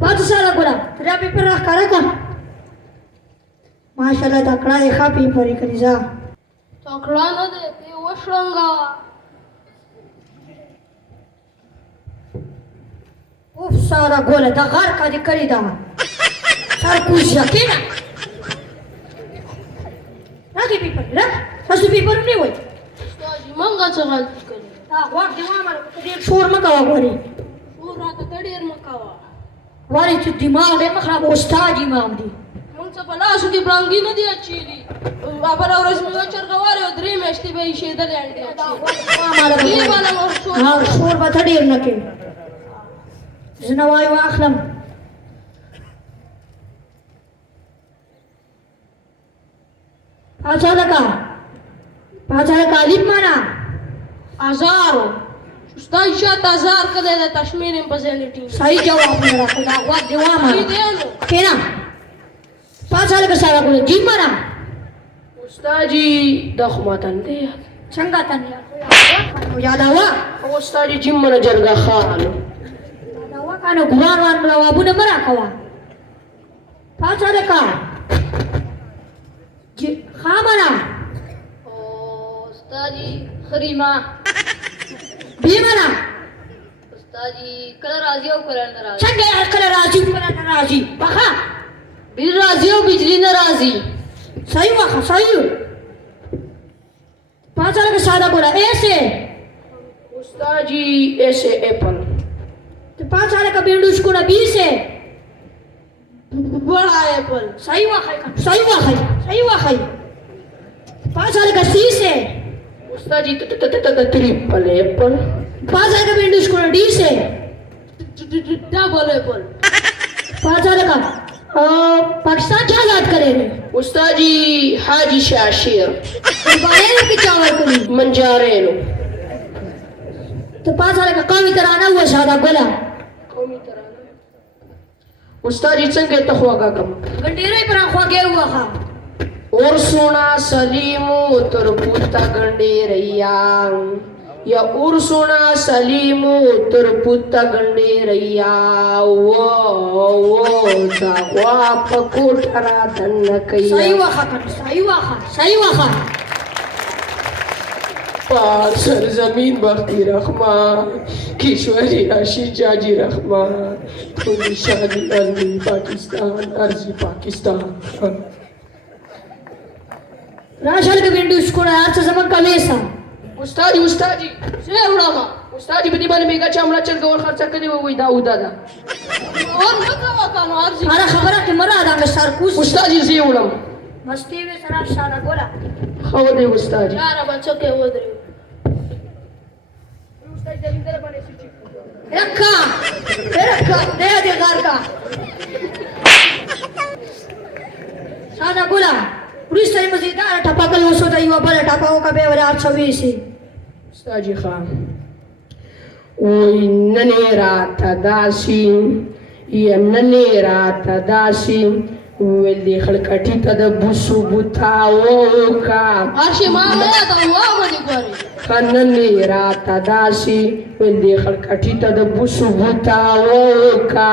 پاتې ساله ګوره دا پیپر راښکاره کړه ماشاءالله تکړه یې ښه پیپر یې کړي ځه تکړه نه دی ته یې وشرنګوه اوف ساره ګوله دا غرقه دې کړې ده سر کوزیه کېنه راکې پیپر راکې تاسو پیپر هم نه وایي استاد جي منګه څه غلطي کړې دا غوږ دې وامله ډېر شور مه کوه ګورې شور راته ته ډېر مه کوه ولې چې دماغ ډېر مه خراب استاد امام دی موږ څه په لاسو کې برانګي نه دي اچېلي بله ورځ مې یوه چرګه وارې او 3 میاشتې به یې ایښېدلې انډې اچېلي شور به ته ډېر نه کوې زه نوای واخلم پاچا لکه الف معنا هزارو استاد شاته 1000 کلی د تشمیر یې په ځای نه ټینګ صحیح جواب مې راکړه دا غوږ دې وامله صحیح دی نو کېنه پاچا لکه ساره ګوله جیم معنا استاد جي دا خو ما ته نه دی څنګه ته نه یادوه او استاد جي جیم منه جرګه خانو یادوه که نو ګمان وان جوابونه مه راکوه پاچا لکه ښه معنا استاد جي خریما بی معنا استاد جي کله راځي او کله نه راځي څنګه یې کله راځي کله نه راځي پخه بل راځي او بجلی نه راځي صحیح واخه صحیح پاچا لکه ساده ګوره ایسے استاد جي ایسے ایپل تو پاچا لکه بینډوش ګوره بی سے بڑا ایپل صحیح واخه صحیح واخه صحیح واخه پاچا لکه سی سے استاد جي triple Apple پاچا لکه بینډوش ګوره डी سے double Apple پاچا لکه पाकिस्तान क्या आजाद करेंगे استاد جي حاجي شاشير बारे की चावल करी منجارينو तो पाँच साल का कौमी तराना हुआ शादा गोला قومي ترانه استاد جي څنګه ته خواګه کم गंडेरे पर आंखों के हुआ खा और सोना सलीमो तर पुता गंडेरैया या और सोना सलीमो तर पुता गंडेरैया वो दा वा पकोटरा धन कैया सही हुआ खा सही हुआ खा सही हुआ खा पार सरजमीन बख्ती रहमान किशोरी राशि जाजी रहमान खुदी शादी अर्जी पाकिस्तान अर्जी पाकिस्तान राशल के बिंदु स्कूल यार से जमन का लेसा استاد جي زه وړم استاد جي په دې باندې میګه چمړه چل ګور خرچه کړی وای دا ودا دا اور نه کاوه کانو ارزي هر خبره کې مرا دا مې سر کوس استاد جي زه وړم مستی وې سره شاده ګولا خو دې استاد جي یار بچو کې ودرې استاد جي دې باندې سچ رکھا دے دے غار کا شاده ګولا पुलिस सही मजेदार टपाकल वसो ता युवा बल टपाओ का बे वाला 820 استاد جي خان وای ننه رات داسي یا ننه رات داسي ول دي خلکټی ته د بوسو بوتاو کا ارشي ما نه دا وا باندې ګوري ننه رات داسي ول دي خلکټی ته د بوسو بوتاو کا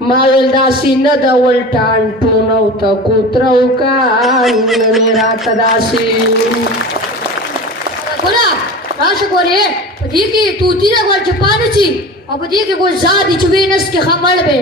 ما ول داسي نه د ولټان ټونو ته کوترو کا ننه رات داسي बोला राश गोरे पदी की तू तीरा गोल चपान ची और पदी की गोल जादी चुबेनस के खमड़ बे